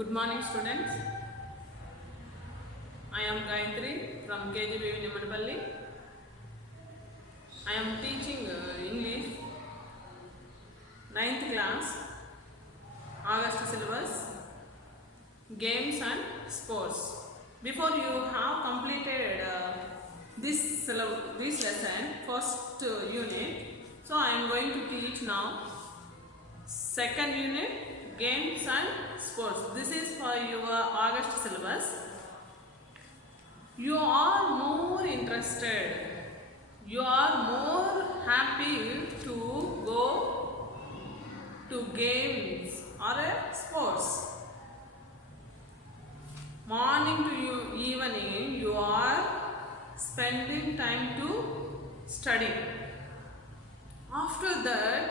Good morning, students. I am Gayatri from KGB Nimadapalli. I am teaching English 9th class, August syllabus, games and sports. Before you have completed this lesson, first unit, so I am going to teach now second unit, games and sports. This is for your August syllabus. You are more interested, you are more happy to go to games or sports. Morning to evening, you are spending time to study. After that,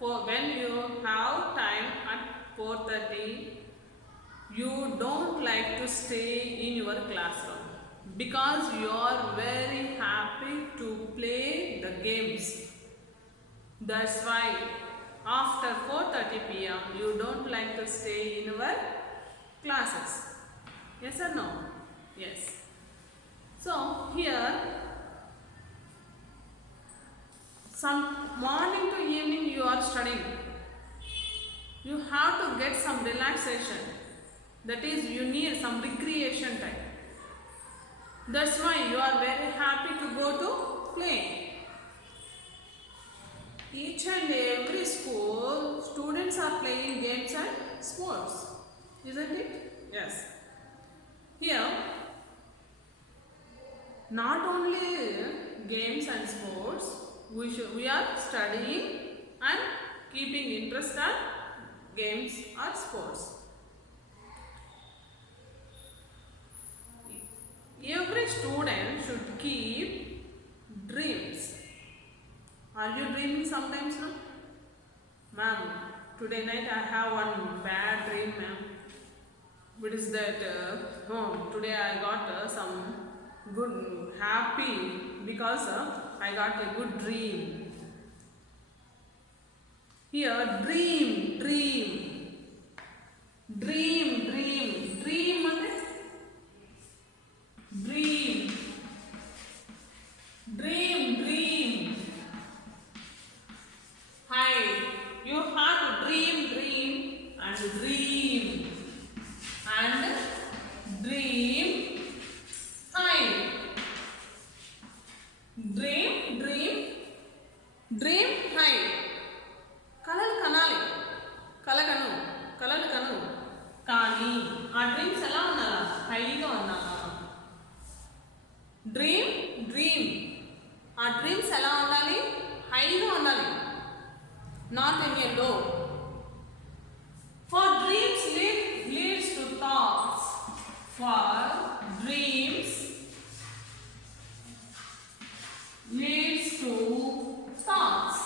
when you have time at 4:30, you don't like to stay in your classroom because you are very happy to play the games. That's why after 4:30 p.m. you don't like to stay in your classes. Yes or no? Yes. So here, some morning to evening you are studying. You have to get some relaxation. That is, you need some recreation time. That's why you are very happy to go to play. Each and every school, students are playing games and sports. Isn't it? Yes. Here, not only games and sports, we are studying and keeping interest in games or sports. Every student should keep dreams. Are you dreaming sometimes, no? Ma'am, today night I have one bad dream, ma'am. What is that? Today I got some good, happy because I got a good dream. Here, dream, Hi, you have to dream and dream high. Dream high. కలలు కనాలి, కలలు కను కానీ ఆ డ్రీమ్స్ ఎలా ఉండాలా? హైగా ఉండాలా? డ్రీమ్ ఆ డ్రీమ్స్ ఎలా ఉండాలి? హైగా ఉండాలి, నాట్ ఇన్ ఎ లో. For dreams leads to thoughts. For dreams leads to thoughts.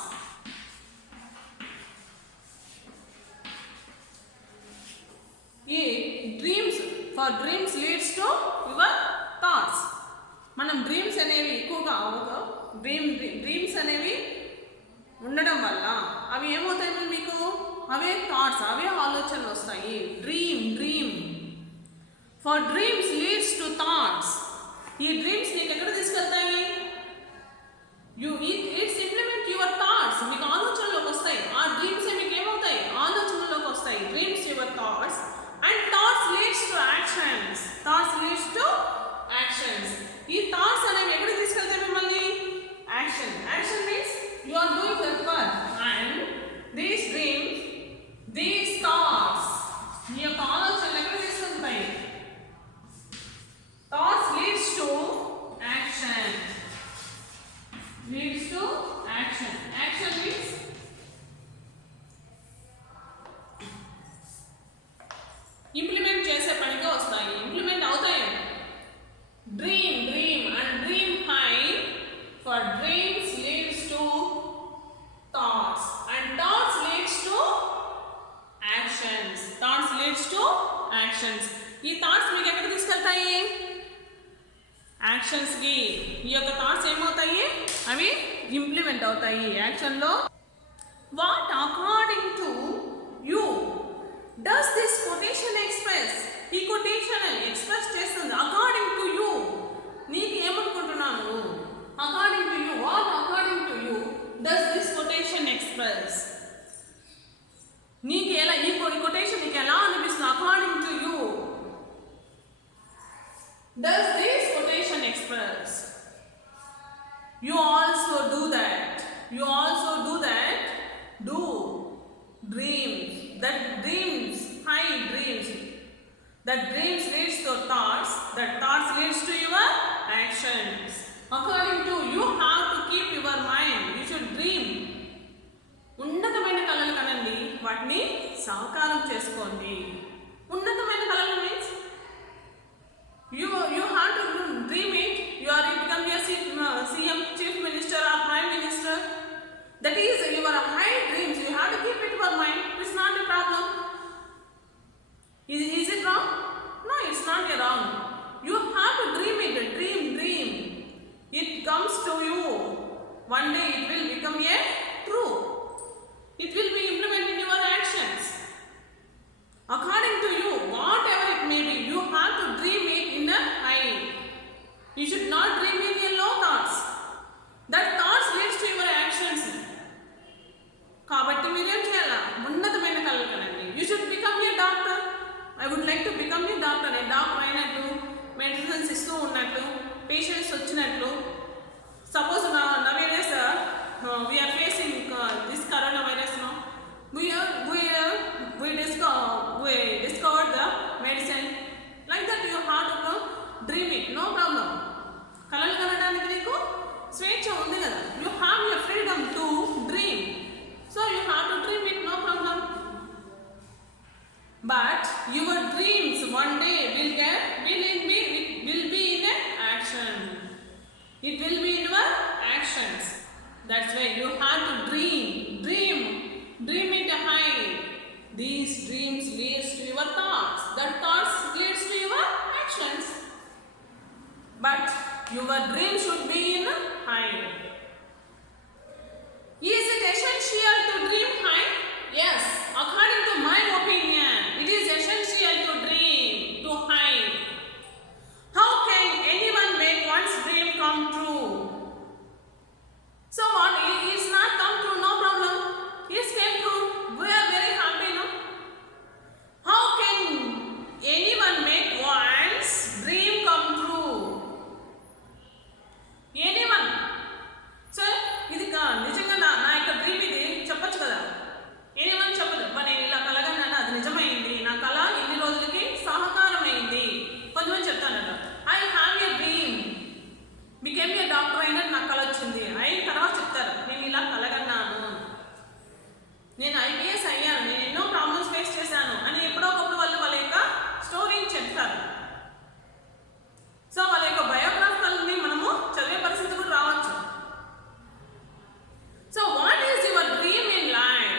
For dreams leads to your thoughts. మనం డ్రీమ్స్ అనేవి ఎక్కువగా డ్రీమ్స్ అనేవి ఉండడం వల్ల అవి ఏమవుతాయి మీకు? అవే థాట్స్, అవే ఆలోచనలు వస్తాయి. Dream for dreams leads to thoughts. ఈ డ్రీమ్స్ నీకు ఎక్కడ తీసుకెళ్తాయి? It's implement your thoughts. మీకు ఆలోచనలోకి వస్తాయి. ఆ డ్రీమ్స్ మీకు ఏమవుతాయి? ఆలోచనలోకి వస్తాయి. Dreams your thoughts and thoughts leads to actions. ఈ థాట్స్ అనేవి ఎక్కడ తీసుకెళ్తాయి మిమ్మల్ని? Action means you are doing that work and these dreams, these thoughts, మీ యొక్క ఆలోచనలు ఎక్కడ తీసుకెళ్తాయి? Thoughts leads to action. Action means implement చేసే పనిగా వస్తాయి. ఇంప్లిమెంట్ అవుతాయి. Dream and dream high. For dreams leads to thoughts and thoughts leads to actions. ఈ థాట్స్ మీకు ఎక్కడ తీసుకెళ్తాయి? యాక్షన్స్కి. ఈ యొక్క థాట్స్ ఏమవుతాయి? అవి ఇంప్లిమెంట్ అవుతాయి యాక్షన్లో. What according to you does this quotation quotation express, ఈ కొటేషన్ ఎక్స్ప్రెస్ చేస్తుంది అకార్డింగ్ టు యూ. నీకు ఏమనుకుంటున్నాను? According to you, what according to you does this quotation express? నీకు ఎలా ఈ కొటేషన్ నీకు ఎలా అనిపిస్తుంది? According to you does this quotation express? You also do that. You also do that. Do dreams. That dreams, high dreams. That dreams leads to thoughts. That thoughts leads to your actions. According to you have to keep your mind. You should dream. ఉన్నతమైన కళలు కనండి, వాటిని సాకారం చేసుకోండి. ఉన్నతమైన కళలు means you have to dream it. You are become a CM, chief minister or prime minister. That is your high dreams. You have to keep it in your mind. It's not a problem. Is it wrong? No, it's not a wrong. You have to dream it. Dream. It comes to you. One day it will become a true. It will be implemented in your actions. According to you, whatever it may be, you have to dream it in the high. You should not dream in your low thoughts. That thoughts leads to your actions. కాబట్టి మీరేం చేయాలా? ఉన్నతమైన కళలు కనండి. You should become a doctor. I would like to become a doctor. A doctor అయినట్టు, మెడిసిన్స్ ఇస్తూ ఉన్నట్లు, పేషెంట్స్ వచ్చినట్లు. Suppose nowadays we are facing this coronavirus now. We discovered the medicine. Like that you have to dream it. No problem. కలలు కనడానికి నీకు స్వేచ్ఛ ఉంది కదా. You have your freedom to dream. So you have to dream it. No problem. But your dreams one day will be in action. It will be in your actions. That's why you have to dream it high. These dreams leads to your thoughts. That thoughts leads to your actions. But your dream should be in high. Is it essential to dream high? Yes, according to my opinion, it is essential to dream to high. How can anyone make one's dream come true? So what? It's not come true, no problem. It's came true. We are very happy, no? How can anyone make one's dream come true? Anyone? So, ఇది నిజంగా నా యొక్క డ్రీమ్ ఇది చెప్పొచ్చు కదా. anyone చెప్పదు. నేను ఇలా కలగన్నాను, అది నిజమైంది. నా కళ ఇన్ని రోజులకి సహకారమైంది. కొంతమంది చెప్తానట, I have a dream, became a doctor అయినట్టు నాకు కళ వచ్చింది. అయిన తర్వాత చెప్తారు, నేను ఇలా కలగన్నాను, నేను ఐపీఎస్ అయ్యాను, నేను ఎన్నో ప్రాబ్లమ్స్ ఫేస్ చేశాను అని ఎప్పుడో ఒకప్పుడు వాళ్ళు వాళ్ళ యొక్క స్టోరీని చెప్తారు. సో వాళ్ళ యొక్క బయోగ్రాఫికల్ని మనము చదివే పరిస్థితి కూడా రావచ్చు. So what is your dream in life?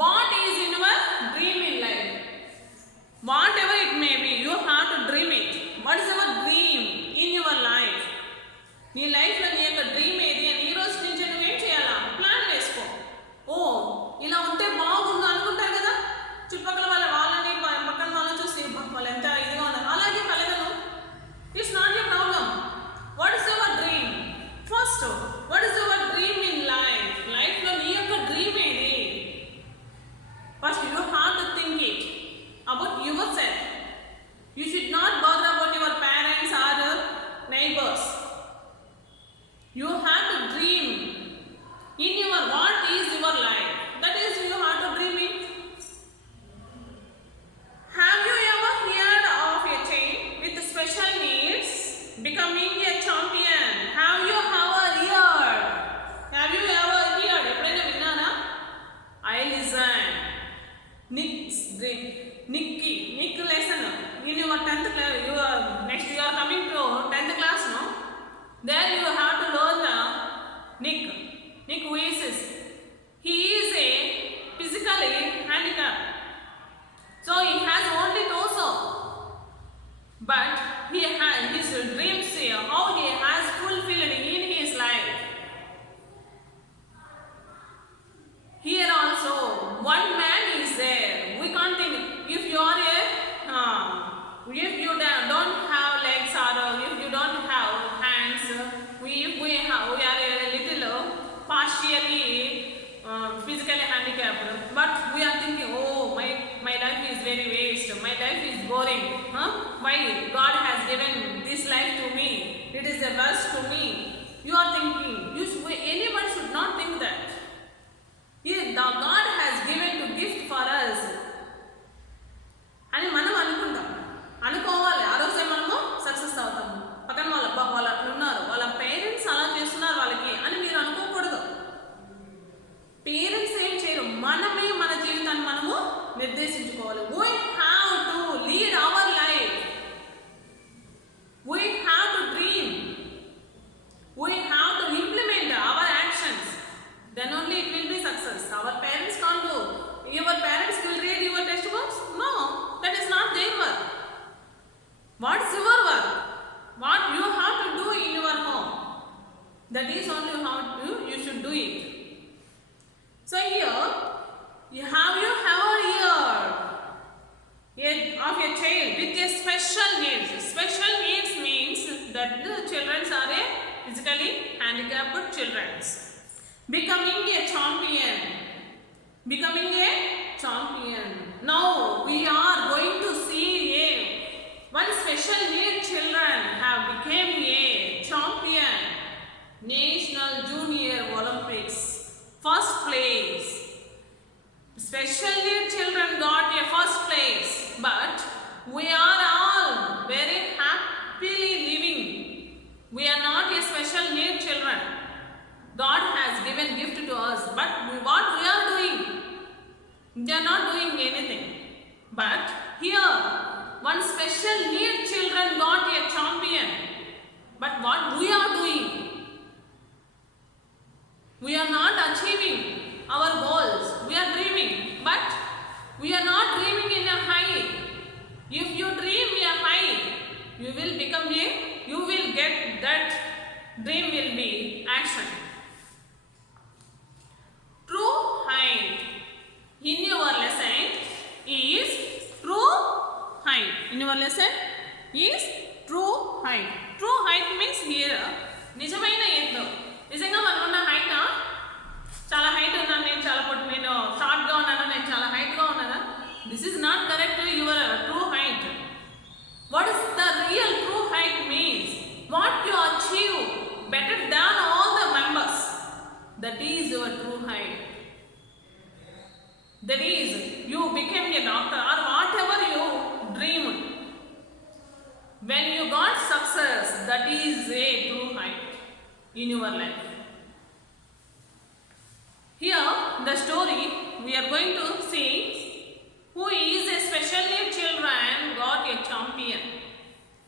What is in your dream in life? What ever it may be, you have to dream it. What is your dream in your life? నీ లైఫ్లో నీ యొక్క dream ఏది అని ఈ రోజు నుంచి నువ్వేం చేయాలా? ప్లాన్ వేసుకో. ఓ ఇలా ఉంటే బాగుంది అనుకుంటారు కదా, చుట్టుపక్కల వాళ్ళని పక్కన వాళ్ళని చూసి వాళ్ళు ఎంత ఇదిగా ఉన్నారు, అలాగే కలగను. It's not a problem. What is your dream? First what is your dream in life? లైఫ్లో నీ యొక్క డ్రీమ్ ఏది? First you have to think it about yourself. You should not bother about your parents or neighbours. You have to dream in your what is your life. That is, you have to dream it. Have you ever heard of a child with special needs becoming a champion? Have you ever heard? Have you ever heard? ఎప్పుడైనా విన్నారా? I listen. Nick lesson. In your 10th class, next you are coming to 10th class, no? There you have to learn the Nick who is this? He is a physically handicapped. So he has only torso. But he has his dreams here, how he has fulfilled in his life. Here also, one man is there. We can't think My life is boring. Why God has given this life to me? It is a verse to me. You are thinking. Anyone should not think that. God has given to gift for us. అని మనం అనుకుంటాం. అనుకోవాలి. ఆ రోజే మనము సక్సెస్ అవుతాము. పక్కన వాళ్ళు అట్లా ఉన్నారు, వాళ్ళ పేరెంట్స్ అలా చేస్తున్నారు వాళ్ళకి అని మీరు అనుకోకూడదు. పేరెంట్స్ ఏం చేయరు, మనమే మన జీవితాన్ని మనము నిర్దేశించుకోవాలి. We have to lead our life. We have to dream. We have to implement our actions. Then only it will be success. Our parents can't do. Your parents will read your textbooks? No, that is not their work. What's your work? What you have to do in your home? That is only how you should do it. So here, you have ever heard of a child with a special needs. Special needs means that the children are a physically handicapped children. Becoming a champion. Now we are going to see one special need children have become a champion. National Junior Olympics. First place. Special need children got a first place. But we are all very happily living. We are not a special need children. God has given gift to us. But what we are doing? They are not doing anything. But here, one special need children got a champion. But what we are doing? We are not achieving our goals. We are dreaming, but we are not dreaming in a high. If you dream in a high, you will get that dream will be action. True height in your lesson is true height. In your lesson is true height. True height means here నిజమైన ఎత్తు. నిజంగా మనం ఉన్న హైట్ చాలా హైట్ ఉన్నాను, నేను షార్ట్గా ఉన్నాను, నేను చాలా హైట్గా ఉన్నాను. This is not correct your true height. What is the real true height means what you achieve better than all the members. That is your true height. That is, you became a doctor or whatever you dreamed. When you got success, that is a true height in your life. Here, the story we are going to see who is a special need children got a champion.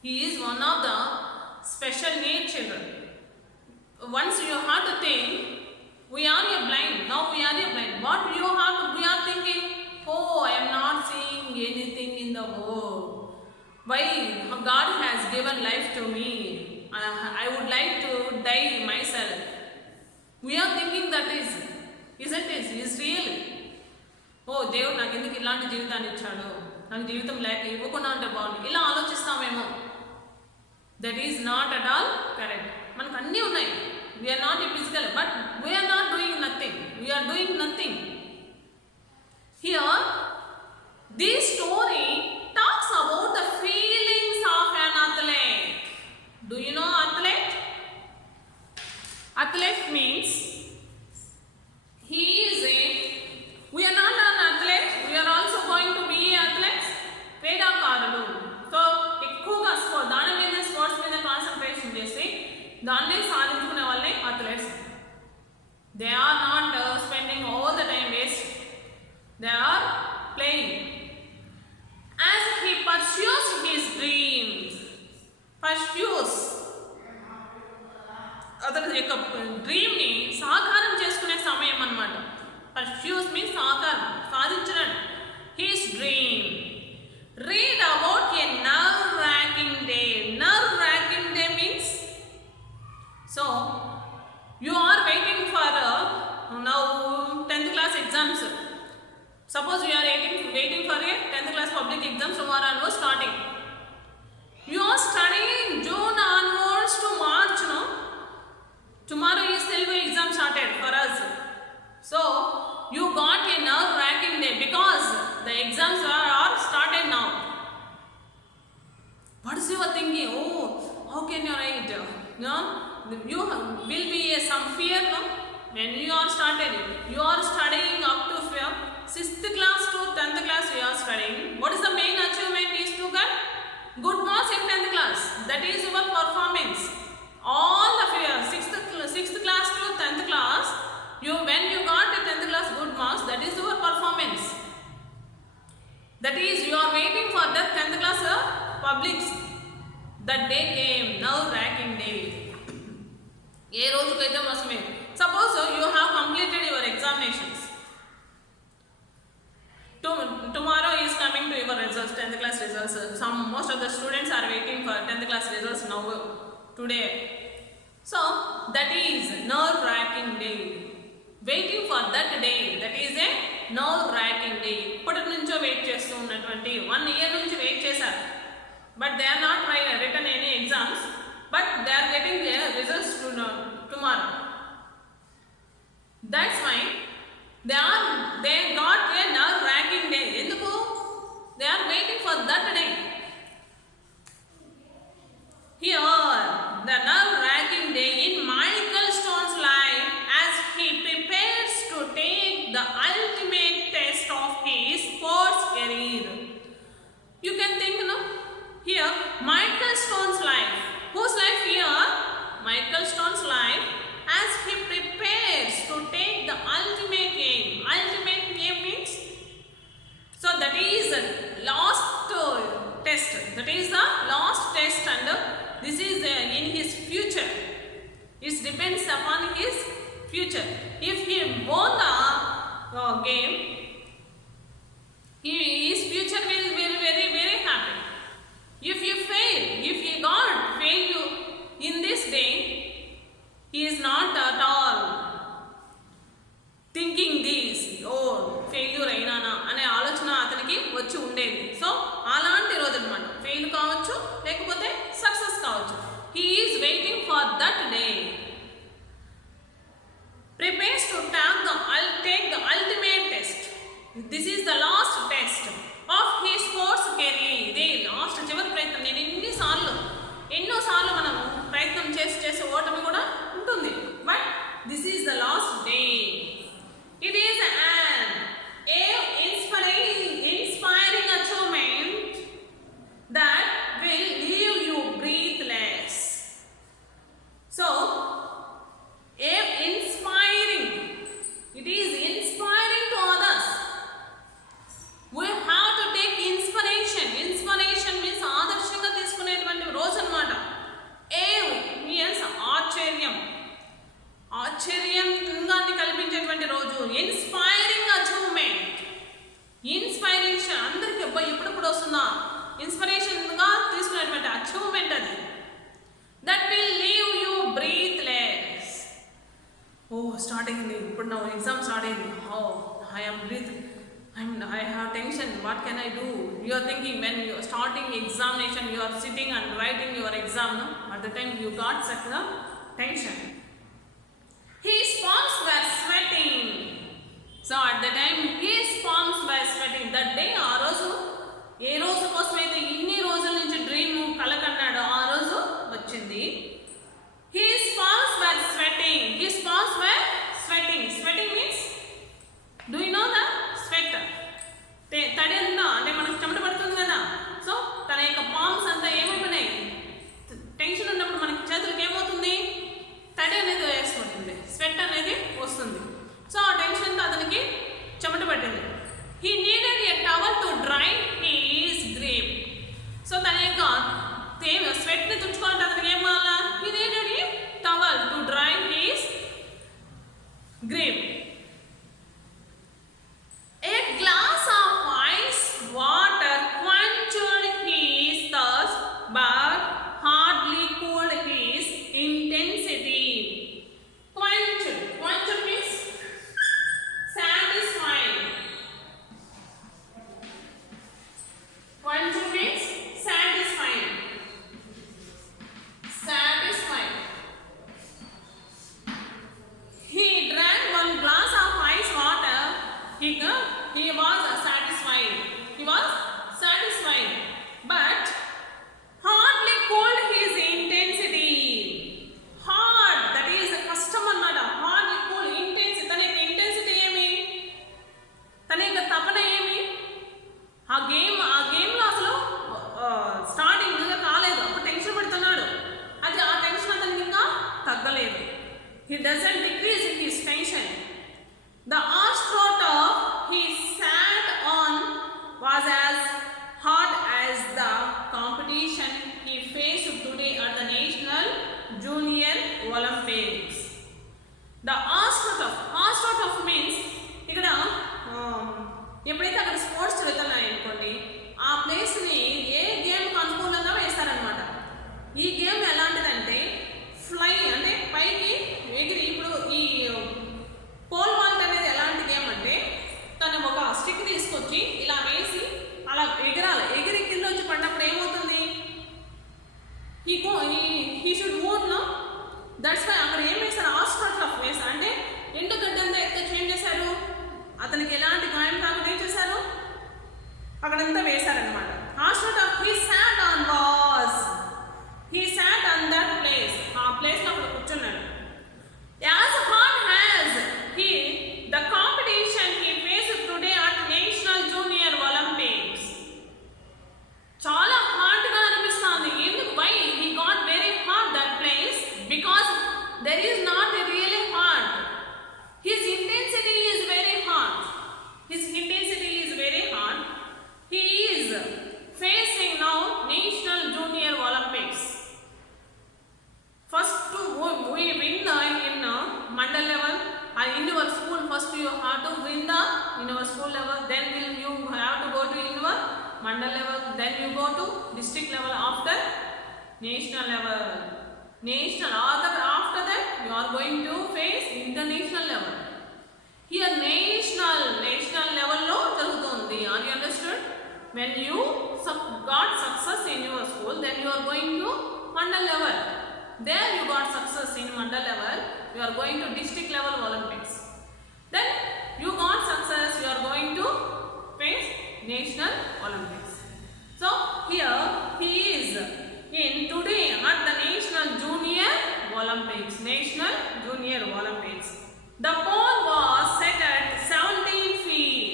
He is one of the special need children. Once you have to think, we are a blind. Now we are a blind. What we are thinking? Oh, I am not seeing anything in the world. Why? God has given life to me. I would like to die myself. We are thinking that isn't it? Is real. Oh, దేవుడు నాకు ఎందుకు ఇలాంటి జీవితాన్ని ఇచ్చాడు, నాకు జీవితం లేక ఇవ్వకుండా ఉంటే బాగుంది, ఇలా ఆలోచిస్తామేమో. That is not at all correct. మనకు అన్నీ ఉన్నాయి. We are not a physical, but we are not doing nothing. We are doing nothing. Here, this story talks about the feelings of an athlete. Do you know athlete? Athlete means we are not an athlete, we are also going to be athletes. క్రీడాకారులు. సో ఎక్కువగా దాని మీద స్పోర్ట్స్ మీద కాన్సన్ట్రేషన్ చేసి దాన్ని సాధించుకునే వాళ్ళని athletes. They are not spending all the time waste. They are playing. As he pursues his dreams. అతని యొక్క డ్రీమ్ని సాకారం చేసుకునే సమయం అన్నమాట. పర్స్యూస్ మీన్స్ సాకారం, సాధించడం. His dream. Read about a nerve-wracking day. Nerve-wracking day means, so you are waiting for now 10th class exams. Suppose you are waiting for a 10th class public exams. Tomorrow onwards starting. You are studying June onwards to March, no? Tomorrow is Telugu exam started for us. So you got a nerve-wracking day because the exams are started now. No, you will be some fear, no? When you are started, you are studying up to 6th class to 10th class you are studying. What is the main achievement is to get good marks in 10th class. That is your performance. All the 6th class to 10th class, when you got a 10th class good marks, that is your performance. That is, you are waiting for the 10th class publics. That day came, nerve-wracking day. ఏ రోజుకైతే మోసమే. Suppose you have completed your examinations. Tomorrow is coming to your results, 10th class results. Most of the students are waiting for 10th class results now, today. So, that is nerve-wracking day. Waiting for that day. That is a nerve-wracking day. ఇప్పటి నుంచో వెయిట్ చేస్తూ ఉన్నటువంటి 1 year నుంచి వెయిట్ చేశారు. But they are not written any exams. But they are getting their results tomorrow. That's why they got a nerve-wracking day. Enduku? They are waiting for that day. Here, the nerve-wracking day in Michael Stone's life as he prepares to take the ultimate test of his sports career. You can think, no? Here, Michael Stone's life. Whose life here? Michael Stone's life as he prepares to take the ultimate aim. Ultimate aim means, so that is the last test. That is the last test, and this is in his future. It depends upon his future. If he won the game, his future will be very, very happy. If you fail, if you got failure in this day, he is not at all thinking this, oh, failure అయినానా అనే ఆలోచన అతనికి వచ్చి ఉండేది. సో అలాంటి రోజు అనమాట. ఫెయిల్ కావచ్చు, లేకపోతే సక్సెస్ కావచ్చు. He is waiting for that day. Prepares to take the ultimate test. This is the last test of his sports career. ఇదే లాస్ట్ చివరి ప్రయత్నం. నేను ఎన్నోసార్లు మనం ప్రయత్నం చేసి ఓటమి కూడా ఉంటుంది. But this is the last day. It is an inspiring achievement that will leave you breathless. So, inspiring. It is inspiring to others. We have to take inspiration. Inspiration means ఆదర్శంగా తీసుకునేటువంటి రోజు అన్నమాట. మీన్స్ ఆశ్చర్యంగా కల్పించేటువంటి రోజు. Inspiring achievement. ఇన్స్పైరేషన్ అందరికి ఎప్పుడెప్పుడు వస్తుందా? ఇన్స్పిరేషన్గా తీసుకునేటువంటి అచీవ్మెంట్ అది. That will leave you breathless. Start అయింది ఇప్పుడు, నా ఎగ్జామ్ స్టార్ట్ అయింది. I am breathing. I have tension. What can I do? You are thinking when you are starting examination, you are sitting and writing your exam. No? At the time you got such a tension. His palms were sweating. So at the time his palms were sweating. That day, ఆ రోజు ఏ రోజు కోసమైతే ఇన్ని రోజుల నుంచి డ్రీమ్ కలకన్నాడో ఆ రోజు వచ్చింది. His palms were sweating. His palms were sweating. Sweating means, do you know that? Sweat తడి అంతా అంటే మనకు చెమట పడుతుంది కదా. సో తన యొక్క పామ్స్ అంతా ఏమైపోయినాయి? టెన్షన్ ఉన్నప్పుడు మనకి చేతులకు ఏమవుతుంది? తడి అనేది వేసుకుంటుంది, స్వెట్ అనేది వస్తుంది. సో ఆ టెన్షన్తో అతనికి చెమట పట్టింది. He needed a towel to dry his grip. So తన యొక్క స్వెట్ని తుడుచుకోవాలంటే అతనికి ఏం కావాలా? He needed a towel to dry his grip. A glass of ice the astroturf means ఇక్కడ ఎప్పుడైతే అక్కడ స్పోర్ట్స్ జరుగుతున్నాయి అనుకోండి, ఆ ప్లేస్ని ఏ గేమ్కి అనుకూలంగా వేస్తారనమాట. ఈ గేమ్ ఎలాంటిదంటే ఫ్లై అంటే పైకి ఎగిరి, ఇప్పుడు ఈ పోల్ వాల్ట్ అనేది ఎలాంటి గేమ్ అంటే తను ఒక స్టిక్ తీసుకొచ్చి ఇలా వేసి అలా ఎగరాలి. ఎగిరి కింద వచ్చి పడినప్పుడు ఏమవుతుంది, he should move no. That's why అక్కడ ఏం వేస్తారు, ఆస్ట్రోటఫ్ వేస్తారు. అంటే ఎండుగడ్డంతా ఎత్తుకొచ్చి ఏం చేశారు, అతనికి ఎలాంటి గాయం కాకుండా ఏం చేశారు, అక్కడంతా వేశారనమాట. Astroturf he sat on that place. ఆ ప్లేస్లో అక్కడ కూర్చున్నాడు. As hard has the competition he faced today at national junior Olympics. చాలా హార్డ్గా అనిపిస్తుంది. ఎందుకు? Why he got very hard that place because there is not really hard. His intensity is very hard. He is facing now national junior Olympics. First we win in mandal level in your school. First you have to win in your school level, then you have to go to your mandal level, then you go to district level, after national level. After that you are going to face international level. Here national level lo jarugutundi. Are you understood? When you got success in your school, then you are going to mandal level. There you got success in mandal level, you are going to district level Olympics. Then you got success, you are going to face national Olympics. So here he is in today at the national junior Olympics. The pole was set at 17 feet.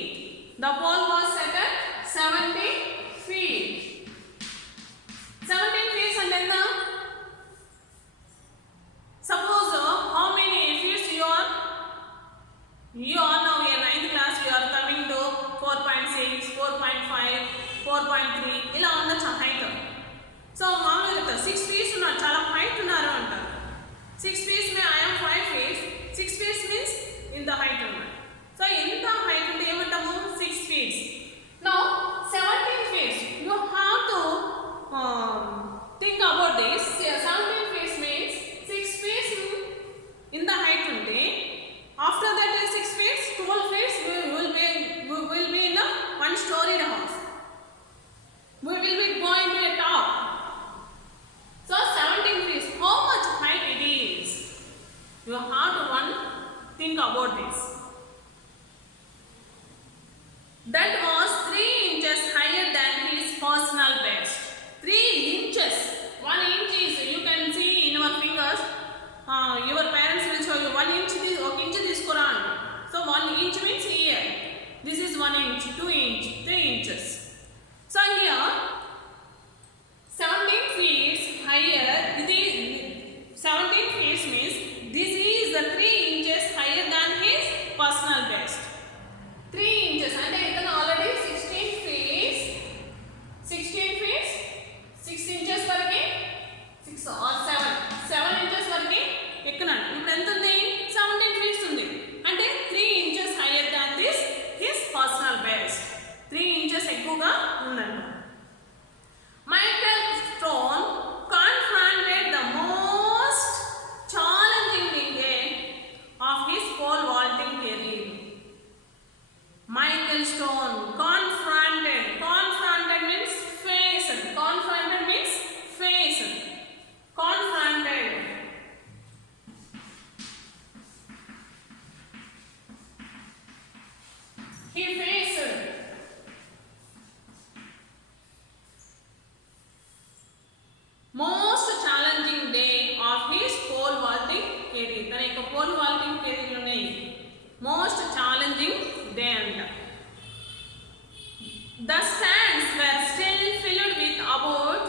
The pole was set at 17 feet. 17 feet and then suppose how many feet you are now in 9th class, you are coming to 4.6, 4.5, 4.3 ఇలా ఉండొచ్చు height. So మామూలుగా 6 feet ఉన్నారు, చాలా హైట్ ఉన్నారు అంటారు. 6 feet మే I am 5 feet. 6 feet means ఇంత హైట్ ఉన్నారు. సో ఇంత హైట్ ఉంటే ఏమంటాము, 6 feet. Now 17 feet, you have to think about this. 17 feet means 6 feet in the height unte, after that is 6 feet, 12 feet we will be in a one storied house. We will be going to a top. So 17 feet, how much height it is? You have to think about this. That was 3 inches higher than his personal best. 3 inches. 1 inch is, you can see in your fingers. Your parents will show you 1 inch. 1 inch is Quran. So 1 inch means here. This is 1 inch, 2 inch, 3 inches. So here 17 feet higher. This 17 feet means this is the 3 inches higher than his personal best. 3 inches అంటే ఇతను ఆల్రెడీ 16 feet 6 inches వరకు 6 or 7 inches వరకు ఎక్కనాడు. ఇప్పుడు ఎంత ఉంది, 17 feet ఉంది. అంటే 3 inches higher than this his personal best. 3 inches ఎక్కువగా ఉందంట. Michael stone confronted the most challenging day of his pole vaulting career. Michael Stone confronted means faced. Confronted he faced most challenging day of his pole vaulting career. తన యొక్క pole vaulting career లోనే most challenging day అంట. The stands were still filled with about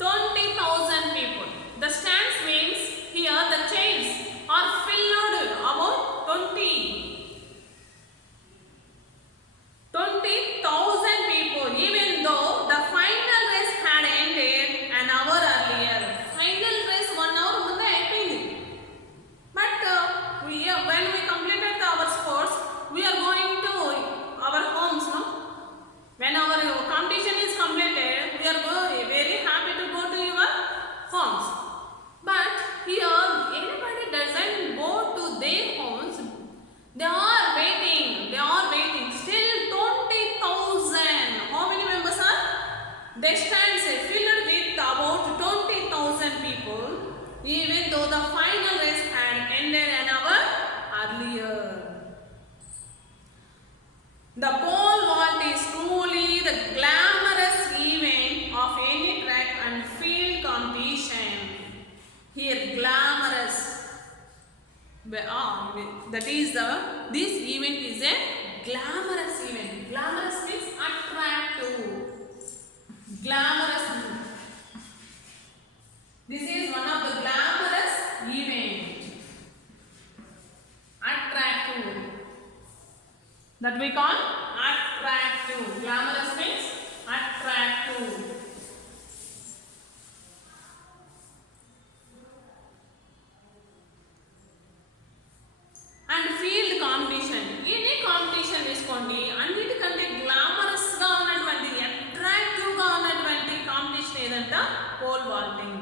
20,000 people. The stands means here the chairs are filled about 20,000 people, even though the final race had ended an hour earlier. Final race 1 hour ముందే అయిపోయింది. But here competition is completed, we are very happy to go to your homes. But here, anybody doesn't go to their homes. They are waiting. Still 20,000. How many members are? They stand filled with about 20,000 people, even though the final race had ended an hour earlier. The pole vault is truly the glamorous event of any track and field competition. Here, glamorous. That is this event is a glamorous event. Glamorous means attractive. Glamorous. This is one of the glamorous event. Attractive. That we call attractive. Glamorous means attractive. And field competition. Any competition తీసుకోండి, అన్నిటికంటే గ్లామరస్ గా ఉన్నటువంటి attractive గా ఉన్నటువంటి competition ఏదంట pole vaulting.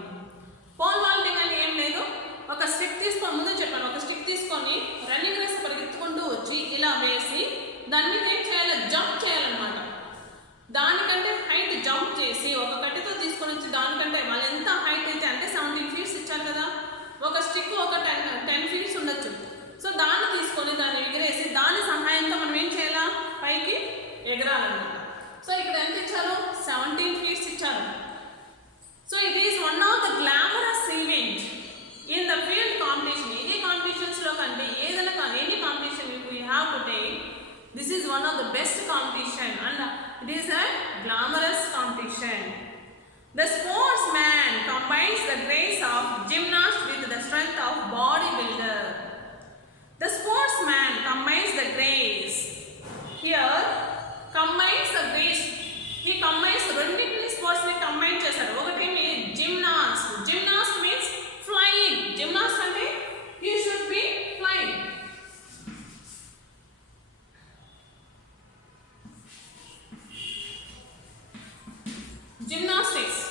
Pole vaulting అంటే ఏం లేదు, ఒక స్టిక్ తీసుకొని, ముందే చెప్పాను, ఒక స్టిక్ తీసుకొని రన్నింగ్ రేస్ పరిగెత్తుకుంటూ వచ్చి ఇలా వేసి దాని మీద ఏం చేయాలి, జంప్ చేయాలన్నమాట. దానికంటే హైట్ జంప్ చేసి ఒక కట్టెతో తీసుకొని వచ్చి దానికంటే వాళ్ళు ఎంత హైట్ అయితే అంటే 17 feet ఇచ్చారు కదా, ఒక స్టిక్ ఒక 10 feet ఉండొచ్చు. సో దాన్ని తీసుకొని దాన్ని ఎగిరేసి దాని సహాయంతో మనం ఏం చేయాలా, పైకి ఎగరాలన్నమాట. సో ఇక్కడ ఎంత ఇచ్చారు, 17 feet ఇచ్చారు. So it is one of the glamorous event in the field competition. Any competitions లో కంటే ఏదైనా కానీ any competition you have to take, this is one of the best competition and it is a glamorous competition. The sportsman combines the grace of gymnast with the strength of bodybuilder. The sportsman combines the grace. Here, combines the grace. He combines రెండింటిని స్పోర్ట్స్ ని కంబైన్ చేశారు. ఒకటి gymnast. Gymnast means flying. Gymnast అంటే he should be flying. Gymnastics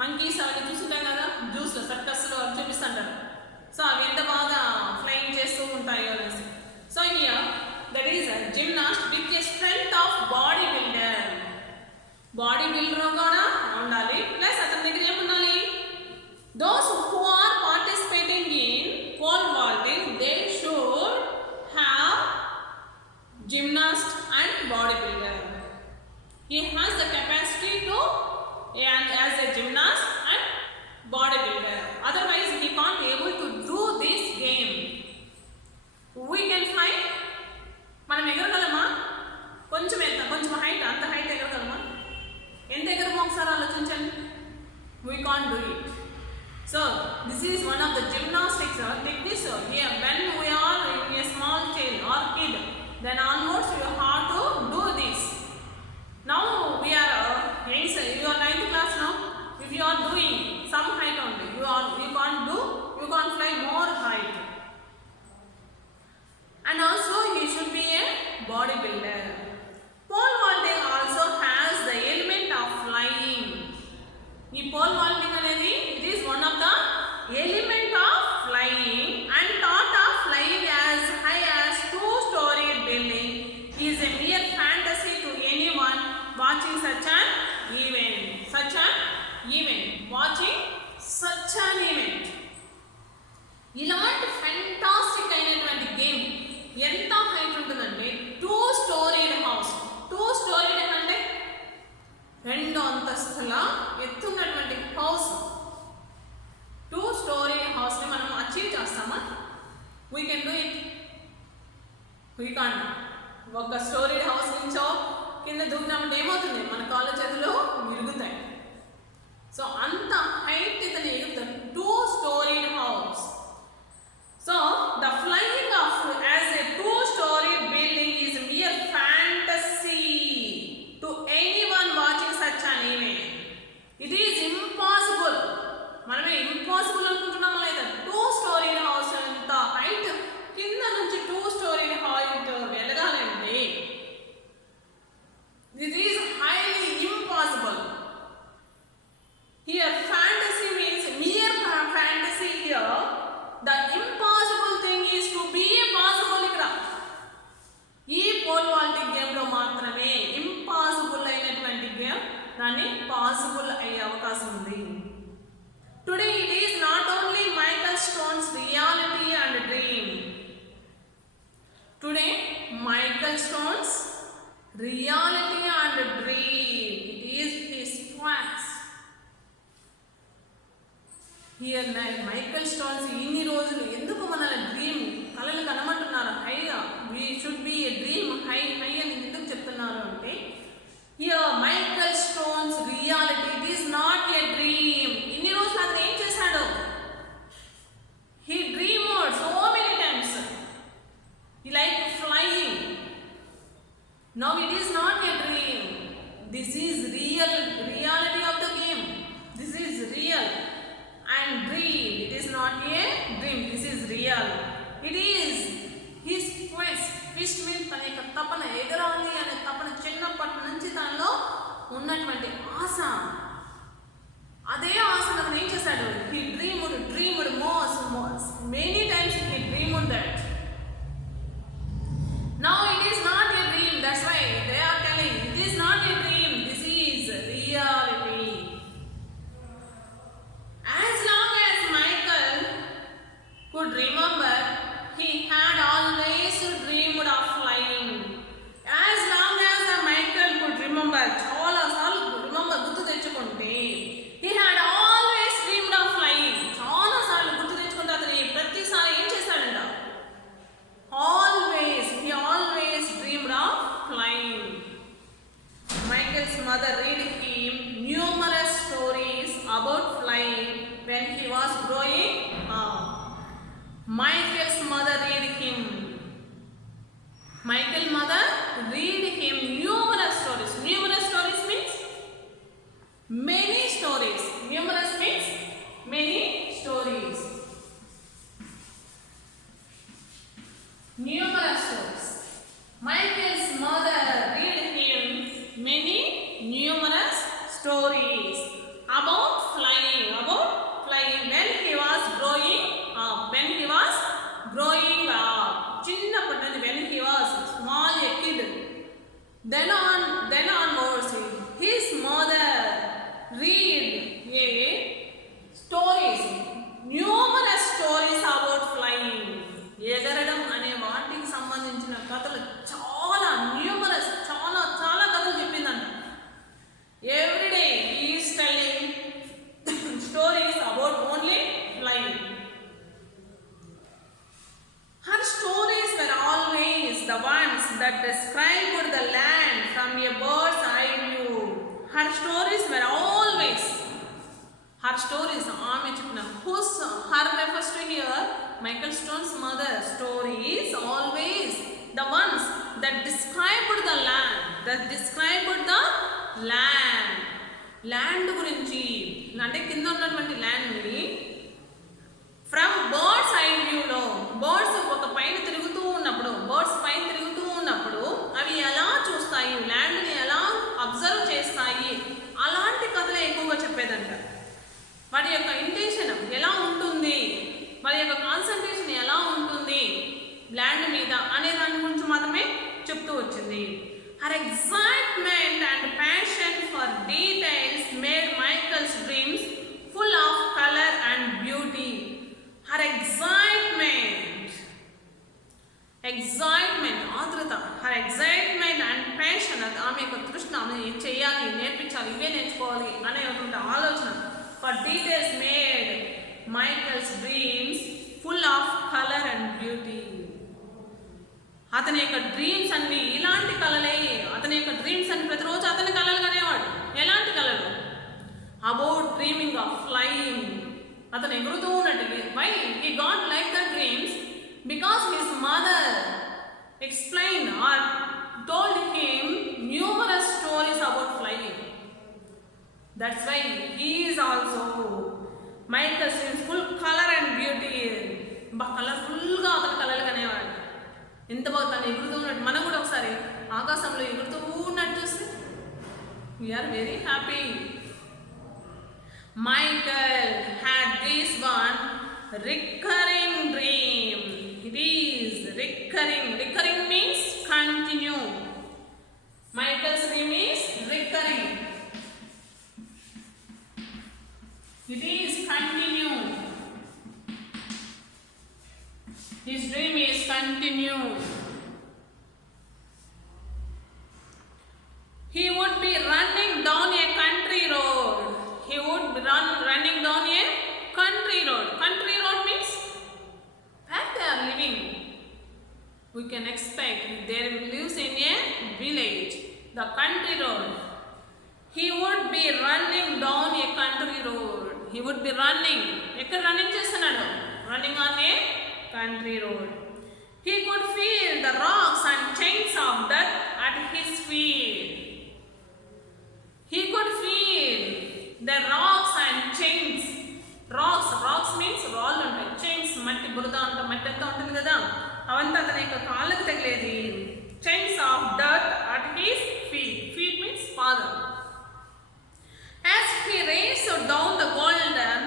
monkeys అవన్నీ చూస్తుంటాం కదా, జూస్లో సర్కస్లో చూపిస్తుంటారు. సో అవి ఎంత బాగా ఫ్లయింగ్ చేస్తూ ఉంటాయి అనేసి. So here that is gymnast with the strength of body builder. Body builder కూడా ఉండాలి, ప్లస్ అతని దగ్గర ఏముండాలి, those who are participating in pole vaulting they should have gymnast and body builder. He has the capacity to and as a gymnast and bodybuilder. Otherwise, he can't be able to do this game. We can fly. మనం ఎగరగలమా, కొంచెం హైట్, అంత హైట్ ఎగరగలమా, ఎంత ఎగరమో ఒకసారి ఆలోచించండి. We can't do it. So this is one of the gymnastics techniques. Here, when we are a small child or kid, then onwards you have to do this. Now we are you are 9th class now. If you are doing some height only, you can't fly more height. And also he should be a bodybuilder. Pole vaulting also has the element of flying. ఈ pole vaulting అనేది it is one of the element of flying, and thought of flying as high as 2-storied building is a mere fantasy to anyone watching such an event. Watching such an event. ఇలాంటి ఫెంటాస్టిక్ అయినటువంటి గేమ్ ఎంత హైట్ ఉంటుందంటే 2-storied house. 2-storied అంటే 2 అంతస్తుల ఎత్తున్నటువంటి house. 2-storied house ని మనం అచీవ్ చేస్తామా? We can do it. We can't. ఒక స్టోరీడ్ హౌస్ నుంచో కింద దూకినామంటే ఏమవుతుంది, మన కాళ్ళ చేతులు విరుగుతాయి. సో అంత హైట్ ఇతను ఎగురుతాడు. 2-storied house. So the flying of as a 2-storied building is mere fantasy to anyone watching such an event. It is impossible. మనమే ఇంపాసిబుల్ అనుకుంటున్నామా లేదా? 2-storied house అంత హైట్ కింద నుంచి 2-storied height వెళ్ళగాలంటే it is highly కానీ possible అయ్యే అవకాశం ఉంది. Today it is not only Michael Stones reality and dream. Today Michael Stones reality and dream. It is his facts. Here Michael Stones ఇన్ని రోజులు ఎందుకు మనల్ని డ్రీమ్ కళలు కనమంటున్నారు, హైగా we should be a dream high high అని ఎందుకు చెప్తున్నారు అంటే, here Michael Stones reality it is not a dream. ఇన్ని రోజులు అతను ఏం చేశాడు, he dreamed so many times, he like flying. Now it is not a dream, this is real reality of the game. This is real and dream, it is not a dream, this is real. It is his quest. ఫిస్ట్ mean తన యొక్క తపన, ఎగరాలి అనే తపన చిన్నప్పటి నుంచి తనలో ఉన్నటువంటి ఆశ. అదే ఆశను అతను ఏం చేశాడు, he dreamed most many times he dreamed that. Now it is not a dream, that's why they are telling it is not a dream, this is reality. As long as Michael could remember, he had always dreamed of flying. As long as Michael could remember, చాలా సార్లు గుర్తు తెచ్చుకుంటే, he had always dreamed of flying. చాలా సార్లు గుర్తు తెచ్చుకుంటే అతని ప్రతిసారి ఏం చేశాడంట, he always dreamed of flying. Michael's mother read him numerous stories about flying when he was growing up. Michael's mother read him numerous stories. Numerous stories means many stories. Numerous means many stories. Numerous stories. Michael's mother read him many numerous stories about flying when he was growing up. చిన్నప్పటి నుంచి when he was small a kid, then onwards his mother read numerous stories about flying. ఎగరడం అనే వాటికి సంబంధించిన కథలు చాలా న్యూమరస్, చాలా కథలు చెప్పిందంట. Every day he is telling stories about only flying. Her stories were always the ones that described the land from a bird's eye view. Her stories were always, her stories, ఆమె చెప్పిన her refers to here Michael Stone's mother stories, always the ones that described the land, land గురించి, అంటే కింద ఉన్నటువంటి ల్యాండ్ని from bird's eye వ్యూలో, బర్డ్స్ పైన తిరుగుతూ ఉన్నప్పుడు అవి ఎలా చూస్తాయి, ల్యాండ్ని ఎలా అబ్జర్వ్ చేస్తాయి, అలాంటి కథలే ఎక్కువగా చెప్పేదంట. వాటి యొక్క ఇంటెన్షన్ ఎలా ఉంటుంది, వారి యొక్క కాన్సన్ట్రేషన్ ఎలా ఉంటుంది ల్యాండ్ మీద అనే దాని గురించి మాత్రమే చెప్తూ వచ్చింది. Her excitement and passion for details made Michael's dreams full of color and beauty. Her excitement, ఆతృత, her excitement and passion, ఆమె యొక్క తృష్ణ, ఆమె చేయాలి, నేర్పించాలి, ఇవే నేర్చుకోవాలి అనేటువంటి ఆలోచన, for details made Michael's dreams full of color and beauty. అతని యొక్క డ్రీమ్స్ అన్ని ఇలాంటి కళలే. అతని యొక్క డ్రీమ్స్ అన్ని ప్రతిరోజు అతని కళలు కనేవాడు. ఎలాంటి కళలు, అబౌట్ డ్రీమింగ్ ఆఫ్ ఫ్లయింగ్, అతను ఎగురుతూ ఉన్నట్టు. Why he got like the dreams, because his mother explain or told him numerous stories about flying. That's why he is also Michael dreams full colour and beauty. కలర్ఫుల్గా అతని కళలు కనేవాడు. ఎంత బాగా తను ఎగురుతూ ఉన్నట్టు. మనం కూడా ఒకసారి ఆకాశంలో ఎగురుతూ ఉన్నట్టు చూస్తే we are very happy. Michael had this one recurring dream. It is recurring. Recurring means continue. Michael's dream is recurring. continue. He would be running down a country road. He would be running down a country road. Country road means where they are living. We can expect they lives in a village. The country road. He would be running down a country road. He would be running. Ekkada running chestunnadu? Running on a country road. He could feel the rocks and chains of death at his feet. He could feel the rocks and chains. Rocks means రాళ్ళు ఉంటాయి. Chains మట్టి బురద అంత మట్టి అంతా ఉంటుంది కదా, అవంతా అతని యొక్క కాళ్ళకు తగిలేది. Chains of death at his feet. Feet means father. As he raced down the golden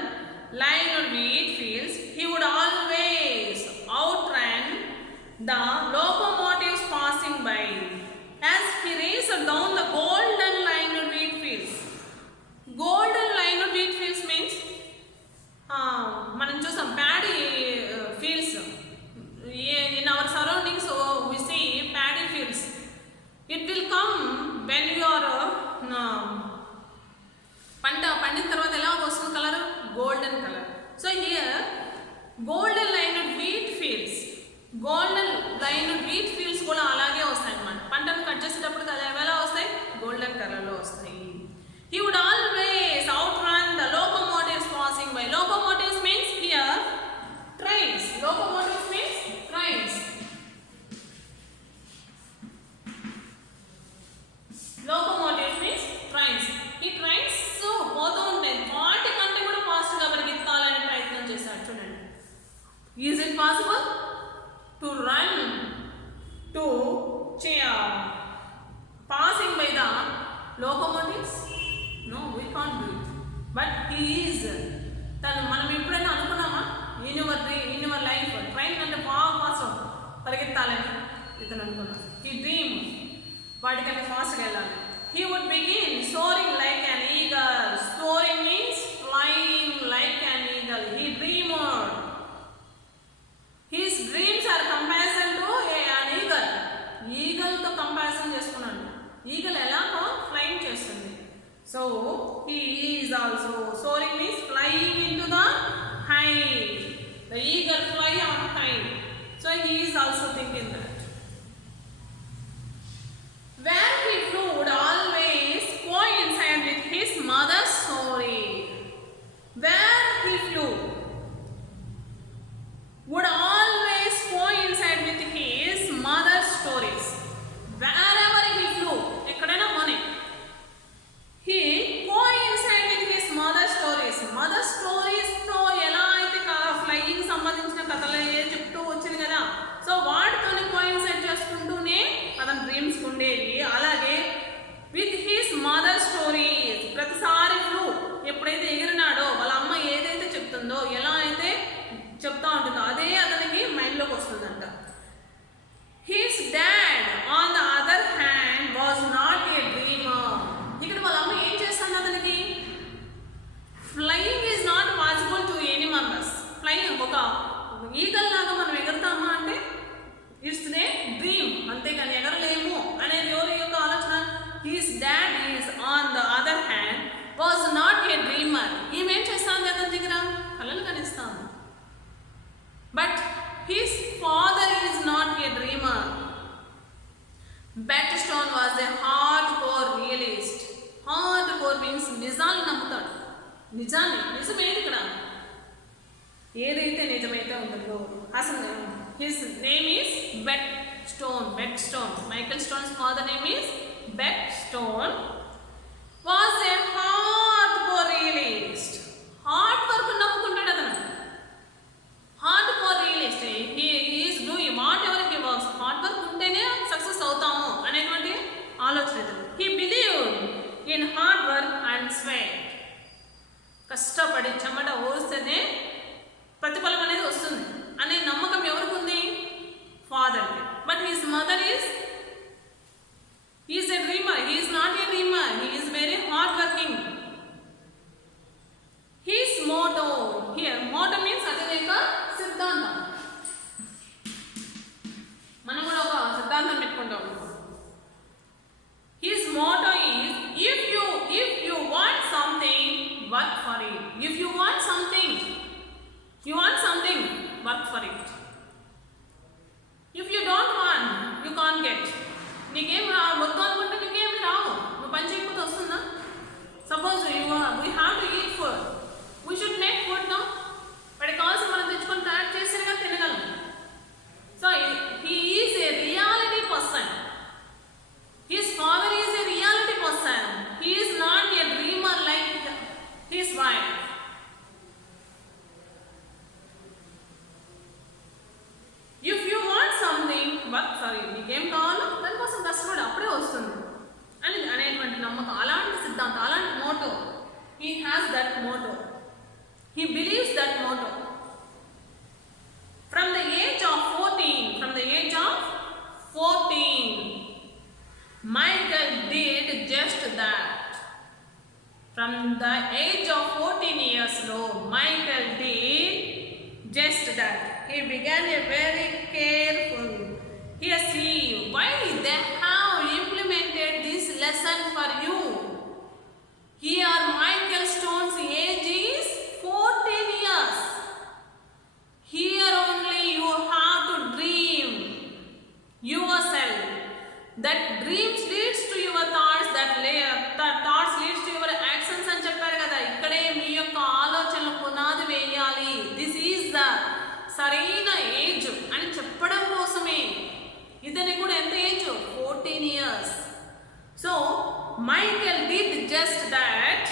lined wheat fields, he would always outrun the locomotives passing by. As he raced down the golden lined wheat fields. Golden lined wheat fields means మనం చూసాం paddy fields. In our surroundings we see paddy fields. It will come when you are పంట పండిన తర్వాత ఎలా వస్తుంది colour? Golden colour. So here golden lined wheat fields. Golden lined wheat fields కూడా అలాగే వస్తాయి అన్నమాట. పంటను కట్ చేసేటప్పుడు అలా ఎలా వస్తాయి? గోల్డెన్ కలర్లో వస్తాయి. He would always outrun the locomotives passing by. Locomotives means here trains. Locomotives means trains. Locomotives means trains. ఈ ట్రైన్స్ పోతూ ఉంటాయి, వాటి కంటే కూడా ఫాస్ట్గా పరిగెత్తాలని ప్రయత్నం చేశాడు. చూడండి, is it possible to run to passing by the locomotives? No, we can't do it. But he is. తను మనం ఎప్పుడైనా అనుకున్నామా in your life ట్రైన్ అంటే బాగా ఫాస్ట్ పరిగెత్తాలని ఇతను అనుకున్నాను. He dreamed వాటికంటే ఫాస్ట్గా వెళ్ళాలి. He would begin soaring like an eagle. Soaring means flying like an eagle. He dreamed. His dreams are comparison to an eagle. Eagle తో కంపారిజన్ చేసుకున్నాడు. ఈగల్ ఎలాగో ఫ్లైయింగ్ చేస్తుంది. So he is also soaring means flying into the height. The eagle fly on high. So he is also thinking that. Where he flew would always coincide with his mother's story. Where he flew would always coincide with his mother's stories. Wherever he flew, ekkadaina pone, he coincide with his mother's stories. Mother stories తో ఎలా అయితే ఫ్లైయింగ్ సంబంధించిన కథలు చెప్తూ వచ్చింది కదా, సో వాటితోనే కోయిన్సైడ్ చేసుకుంటూనే అతని డ్రీమ్స్ ఉండేవి. అలాగే విత్ హిస్ మదర్ స్టోరీస్. ప్రతిసారి ఫ్లూ ఎప్పుడైతే ఎగిరినాడో వాళ్ళ అమ్మ ఏదైతే చెప్తుందో, ఎలా అయితే చెప్తా ఉంటుందో అదే అతనికి మైండ్లోకి వస్తుందంట. His dad on the other hand was not a dreamer. ఇక్కడ వాళ్ళ అమ్మ ఏం చేస్తుంది అతనికి? Flying is not possible to any members. Flying ఒక ఈగల్ లాగా మనం ఎగురుతామా అంటే ఇట్స్ ఏ డ్రీమ్, అంతేకాని ఎగరలేము అనేది ఎవరి యొక్క ఆలోచన? His dad is on the other hand was not a dreamer. ఈమెం చేస్తాను అతని దగ్గర కళలు కనిస్తాము. But his father is not a dreamer. Bettstone was a hardcore realist. Hardcore means నిజాన్ని నమ్ముతాడు. నిజమేది ఇక్కడ ఏదైతే నిజమైతే ఉంటుందో అసలు. His name is Bettstone. Michael Stone's father name is Bettstone. Was a hardcore realist. Hard work నమ్ముకుంటాడు అతను. Hardcore realist. He is doing whatever he works. Hard work ఉంటేనే సక్సెస్ అవుతాము అనేటువంటి ఆలోచన. He believed in hard work and sweat. కష్టపడి చెమట ఓస్తేనే ప్రతిఫలం అనేది వస్తుంది అనే నమ్మకం ఎవరికి ఉంది? ఫాదర్కి. But his mother is a dreamer. He is not a dreamer. He is very hard working. His motto here, motto means అతని యొక్క సిద్ధాంతం. సిద్ధాంతం, అలాంటి Moto. He has that motto. He believes that motto. From the age of 14, Michael did just that. From the age of 14 years old, Michael did just that. He began a very careful. Here see why they have implemented this lesson for you. Here Michael Stone's age is 14 years. Here only you have to dream yourself. That dreams leads to your thoughts, that thoughts leads to your actions అని చెప్పారు కదా. ఇక్కడే మీ యొక్క ఆలోచనలు పునాది వేయాలి. This is the సరైన ఏజ్ అని చెప్పడం కోసమే. ఇతని కూడా ఎంత ఏజ్? 14 years. So Michael did just that.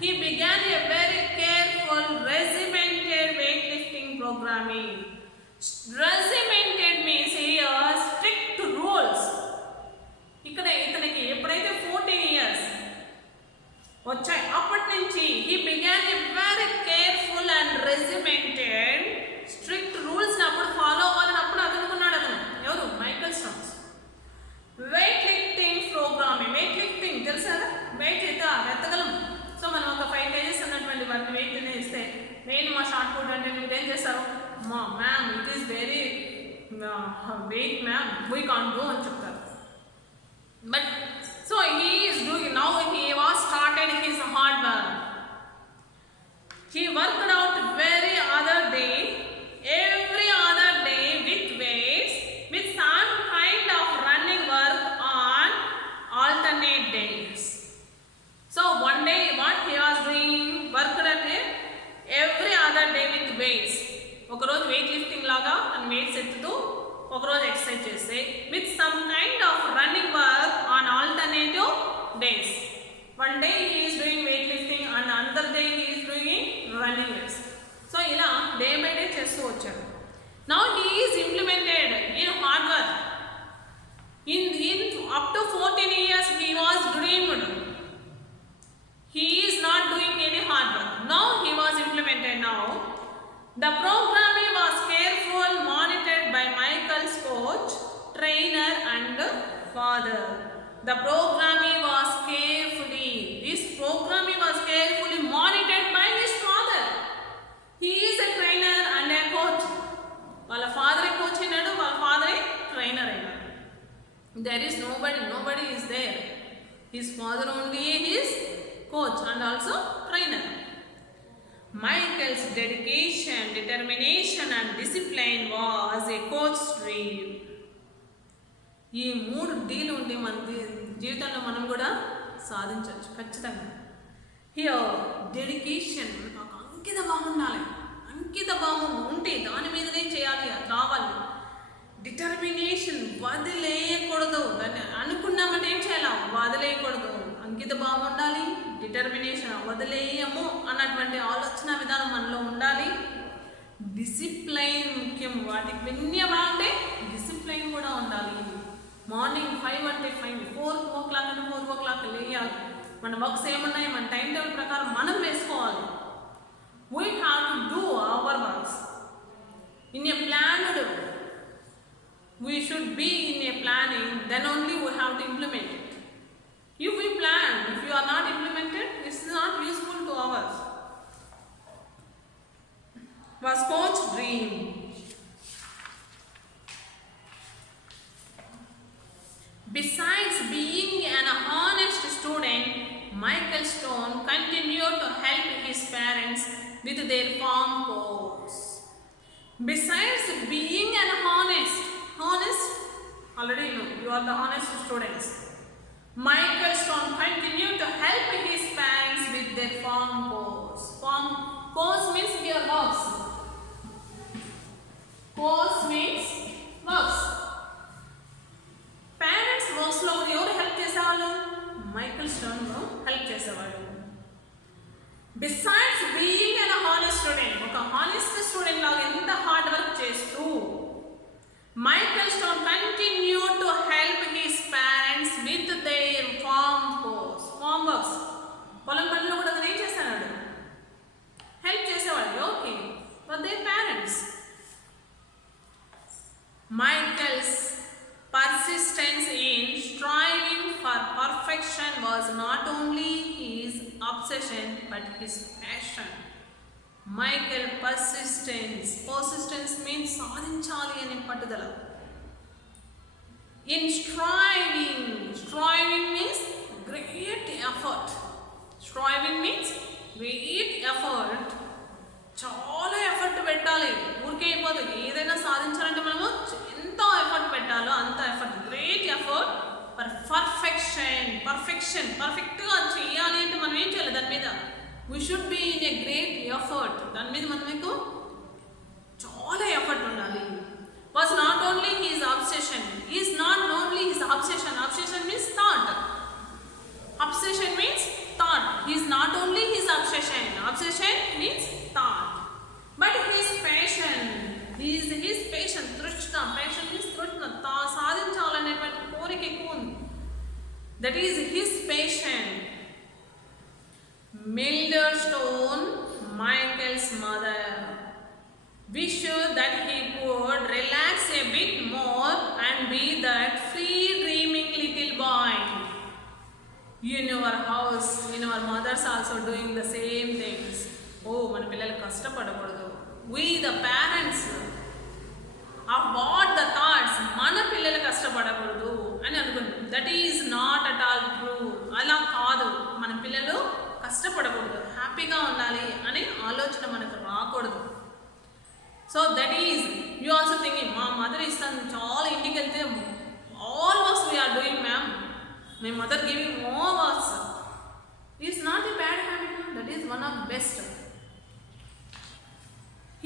He began a very careful regimented weightlifting programming. Regimented means here strict rules. ఇక్కడ ఇతనికి ఎప్పుడైతే 14 years వచ్చాయి అప్పటి నుంచి he began a very careful and regimented strict rules ని అప్పుడు ఫాలో అవ్వాలని అప్పుడు అనుకున్నాడు అతను. ఎవరు? Michael stones. Weight lifting programming. Weight lifting తెలుసా? వెయిట్ అయితే ఎత్తగలం. సో మనం ఒక 5 kgs ఉన్నటువంటి వాటిని వెయిట్ ఇస్తే నేను మా షార్ట్ పుట్ అంటే మీరు ఏం చేస్తారు? Ma'am it is very wait ma'am we can't do అని చెప్తారు. But so he is doing now he was started his hard work. He worked out every other day with weights with some kind of running work on alternate days. So one day what he was doing, worked at every other day with weights. ఒక రోజు weight lifting లాగా అని వెయిట్స్ ఎత్తుతూ ఒక రోజు exercise చేస్తే with some kind of running work on alternative days. One day he is doing weight lifting and another day he is doing running race. So ఇలా day by day చేస్తూ వచ్చాడు. Now he is implemented in hard work. In up to 14 years he was dreamed. He is not doing any hard work. Now he was implemented now. The programming was careful, monitored by Michael's coach, trainer and father. The programming was carefully. This programming was carefully monitored by his father. He is a trainer and a coach. వాళ్ళ father coach అయినాడు, వాళ్ళ ఫాదరే ట్రైనర్ అయినాడు. There is nobody is there. His father only is coach and also trainer. Michael's dedication, determination and discipline was a coach's dream. ఈ 3 డీలు ఉంటే మన జీవితంలో మనం కూడా సాధించవచ్చు ఖచ్చితంగా. హియర్ డెడికేషన్, నాకు అంకిత భావం ఉండాలి. అంకిత భావం ఉంటే దాని మీదనే చేయాలి, అది రావాలి. డిటర్మినేషన్, వదిలేయకూడదు. దాన్ని అనుకున్నామంటే ఏం చేయాలి? వదిలేయకూడదు. అంకిత భావం ఉండాలి, డిటర్మినేషన్, వదిలేయము అన్నటువంటి ఆలోచన విధానం మనలో ఉండాలి. డిసిప్లైన్ ముఖ్యం. వాటికి విన్యమా అంటే డిసిప్లైన్ కూడా ఉండాలి. మార్నింగ్ 5 అంటే 5, 4 o'clock అంటే 4 o'clock లేయాలి. మన వర్క్స్ ఏమున్నాయి మన టైం టేబుల్ ప్రకారం మనం వేసుకోవాలి. We have to do our works in a planned. We should be in a planning, then only we have to implement it. If we plan, if you are not implemented, it's not useful to ours. Was coach dream. Besides being an honest student, Michael Stone continued to help his parents with their farm chores. Besides being an honest, already you are the honest students. Michael Stone continued to help his parents with their farm chores. Farm chores means your works. Chores means works. Parents works లో ఎవరు హెల్ప్ చేసేవాళ్ళు? Michael stone help చేసేవాళ్ళు. Besides being an honest student, ఒక honest student లాగా ఎంత hard work చేస్తూ Michael Stone continued to help his parents with their farm chores. Farm works. obsession but his passion. Michael persistence. Persistence means సాధించాలి అనే పట్టుదల. In striving. Striving means great effort. Striving means great effort. చాలా ఎఫర్ట్ పెట్టాలి. ఊరికే అయిపోదు. ఏదైనా సాధించాలంటే మనము ఎంత ఎఫర్ట్ పెట్టాలో అంత effort. Great effort for perfection. Perfection పర్ఫెక్ట్గా చేయాలి అంటే మనం ఏం చేయాలి దాని మీద? We should be in a great effort. దాని మీద మనకు చాలా ఎఫర్ట్ ఉండాలి. Was not only his obsession. Is not only his obsession. Obsession means thought. Obsession means thought. He is not only his obsession. Obsession means thought. But his passion. His passion. Trishna. Passion means trishna. సాధించాలనేటువంటి కోరిక ఎక్కువ ఉంది. That is his passion. Milestone, Michael's mother, wished that he could relax a bit more and be that free dreaming little boy. In your house, in our mothers also doing the same things. Oh, మన పిల్లలు కష్టపడకూడదు. We the parents of what the thoughts, మన పిల్లలు కష్టపడకూడదు అని అనుకుంటాం. That is not at all true. అలా కాదు. మన పిల్లలు కష్టపడకూడదు, హ్యాపీగా ఉండాలి అనే ఆలోచన మనకు రాకూడదు. So that is you also thinking మా మదర్ ఇస్తాను చాలా ఇంటికి వెళ్తే all works we are doing ma'am, my mother giving more works. Is not a bad habit, that is one of best.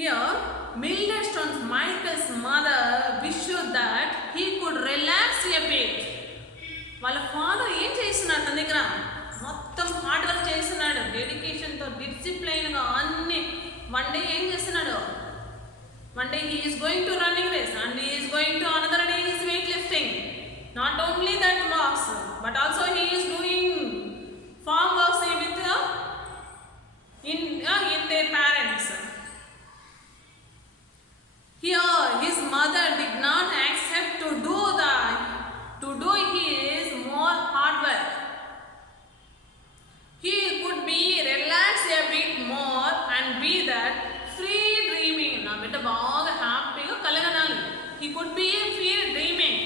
Here, Milestone Michael's mother wished that he could relax a bit. వాళ్ళ ఫాదర్ ఏం చేస్తున్నాడు తన దగ్గర? మొత్తం hard work చేస్తున్నాడు, డెడికేషన్తో, డిసిప్లైన్గా అన్ని. వన్ డే ఏం చేస్తున్నాడు? One day he is going to running race and he is going to another day is weight lifting. Not only that works but also he is doing farm works with in their parents. Here his mother did not accept to do his more hard work. He could be relaxed a bit more and be that free dreaming. Na beta baga happy ga kalaganali. He could be a free dreaming.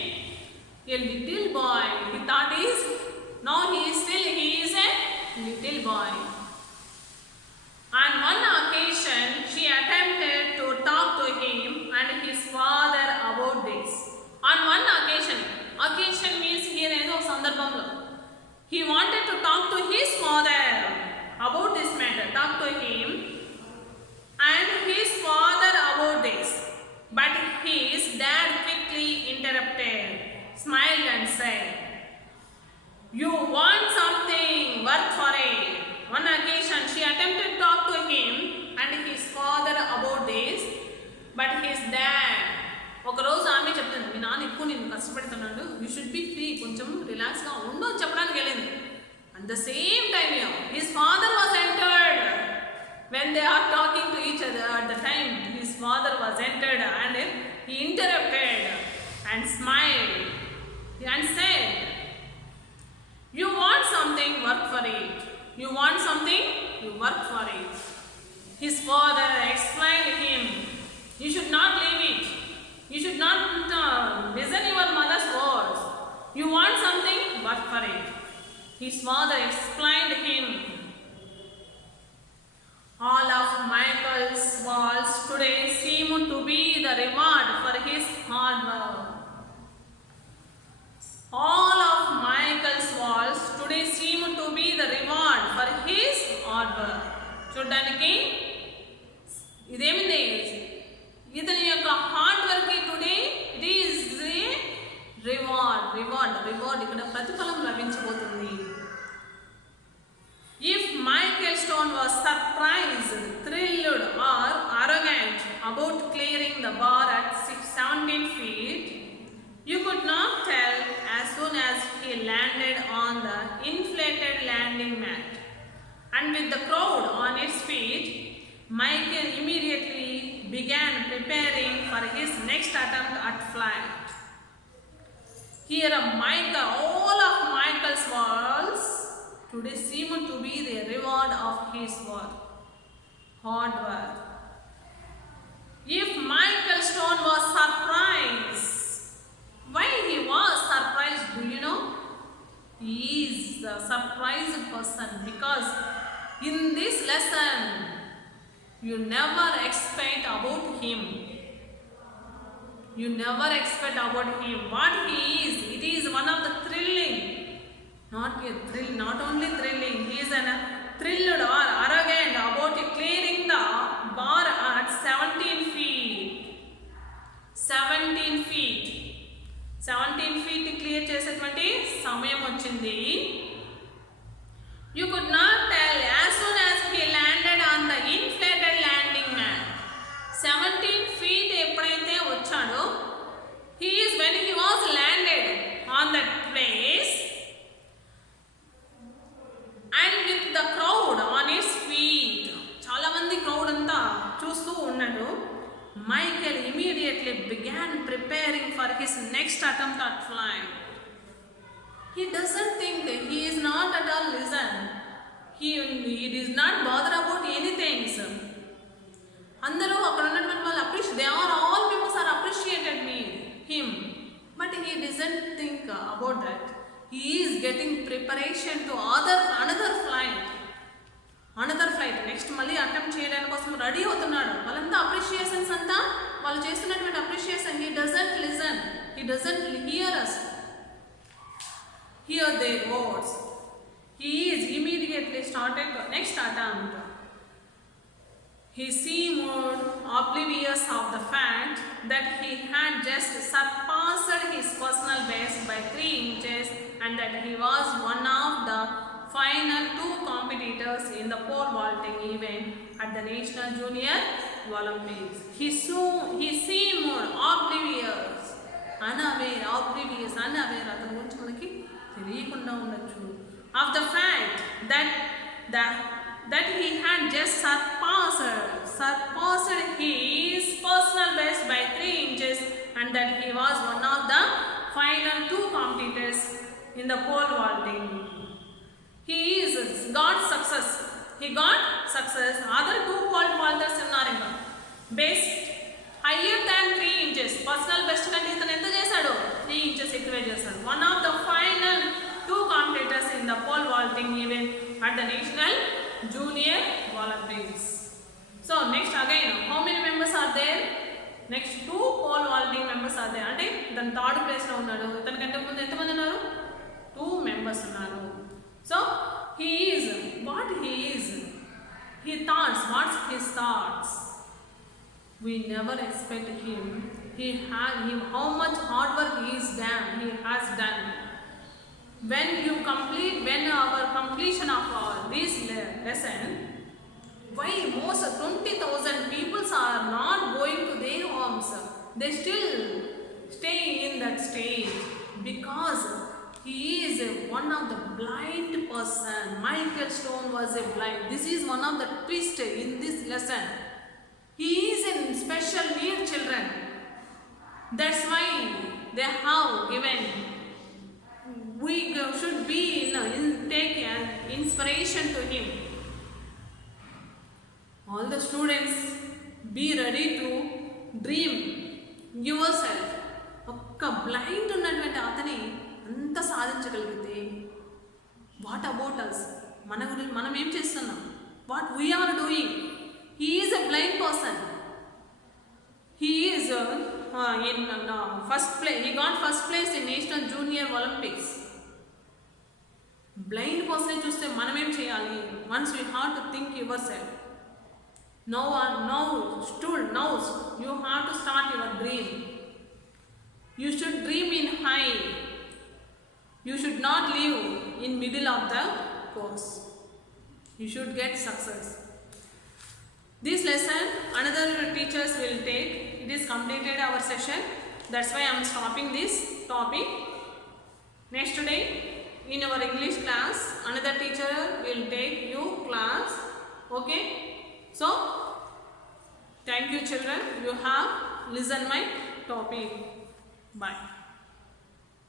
A little boy. He thought he is a little boy. On one occasion, she attempted to talk to him and his father about this. On one occasion means here ఏదో సందర్భంలో. He wanted to talk to his father about this matter. Talk to him and his father about this. But his dad quickly interrupted, smiled and said, "You want something, work for it." One occasion she attempted to talk to him and his father about this, but his dad. ఒక రోజు ఆమె చెప్తుంది, మీ నాన్న ఎక్కువ నేను కష్టపడుతున్నాడు, you should be free, కొంచెం రిలాక్స్గా ఉండు అని చెప్పడానికి వెళ్ళింది. At the same time his father was entered. When they are talking to each other at the time his father was entered and he interrupted and smiled and said, "You want something, work for it. You want something, you work for it." His father explained to him, "You should not leave it. You should not listen your mother's words. You want something, work for it." His father explained to him, all of Michael's walls today seem to be the reward for his hard work. All of Michael's walls today seem to be the reward for his hard work. చూడ్డానికి ఇదేమిది? ఇతని యొక్క hard work today it is reward. ఇక్కడ ప్రతిఫలం లభించబోతుంది. If Milestone was surprised, thrilled or arrogant about clearing the bar at 17 feet, you could not tell as soon as he landed on the inflated landing mat. And with the crowd on its feet, Michael immediately began preparing for his next attempt at flight. Here all of Michael's walls Today seemed to be the reward of his work, hard work. If Michael Stone was surprised, why he was surprised, do you know? He is the surprised person because in this lesson, you never expect about him. You never expect about him what he is. It is one of the thrilling, not only thrilling. He is thrilled or arrogant about clearing the bar at 17 feet. 17 feet. 17 feet clear చేసేటువంటి సమయం వచ్చింది. You could not tell as soon as he landed on the inflated landing mat. 17 feet ఎప్పుడైతే వచ్చాడో, he is when he was landed on that place and with the crowd on its feet. చాలా మంది crowd అంతా చూస్తూ ఉన్నాడు. Michael immediately began preparing for his next attempt at flying. He doesn't think that he is not at all listen. He is not bothered about anything. అందరూ అక్కడ ఉన్నటువంటి వాళ్ళు they are all members are appreciated him, but he doesn't think about that. He is getting preparation to another flight. Next మళ్ళీ అటెంప్ట్ చేయడానికి కోసం రెడీ అవుతున్నాడు. వాళ్ళంతా అప్రిషియేషన్స్ అంతా వాళ్ళు చేస్తున్నటువంటి appreciation. he doesn't listen, he doesn't hear us, hear their words. He is immediately started the next attempt. He seemed oblivious of the fact that he had just surpassed his personal best by 3 inches and that he was one of the final 2 competitors in the pole vaulting event at the National Junior Olympics. He seemed oblivious, unaware అతని గురించి మనకి తెలియకుండా ఉండొచ్చు. Of the fact that he had just surpassed his personal best by 3 inches and that he was one of the final 2 competitors in the pole vaulting. He got success. Other 2 pole vaulters ఉన్నారు ఇంకా. Best higher than 3 inches. Personal best కంటే ఇతను ఎంత చేశాడు? 3 inches ఎక్కువ చేశాడు. One of the final 2 competitors in the pole vaulting event at the National Junior Olympics. So next again, how many members are there? Next 2 pole vaulting members are there. అంటే ఇతను third place లో ఉన్నాడు. ఇతని కంటే ముందు ఎంతమంది ఉన్నారు? 2 members ఉన్నారు. So what's his thoughts? We never expect him. How much hard work he has done. When our completion of this lesson, why most 20,000 people are not going to their homes? They still stay in that stage because he is one of the blind person. Michael Stone was a blind. This is one of the twists in this lesson. He is in special need children. That's why they have given. We should be take an inspiration to him. All the students, be ready to dream yourself. ఒక్క బ్లైండ్ ఉన్నటువంటి అతని అంత సాధించగలిగితే what about us? మనం ఏం చేస్తున్నాం? What we are doing? He is a blind person. He is in first place. He got first place in National Junior Olympics. Blind person చూస్తే మనం ఏం చేయాలి? Once we have to think yourself. Now you have to start your dream. You should dream in high. You should not live in middle of the course. You should get success. This lesson another teachers will take. It is completed our session. That's why I am stopping this topic. Next day in our English class another teacher will take you class. Okay, so thank you children, you have listened my topic. Bye.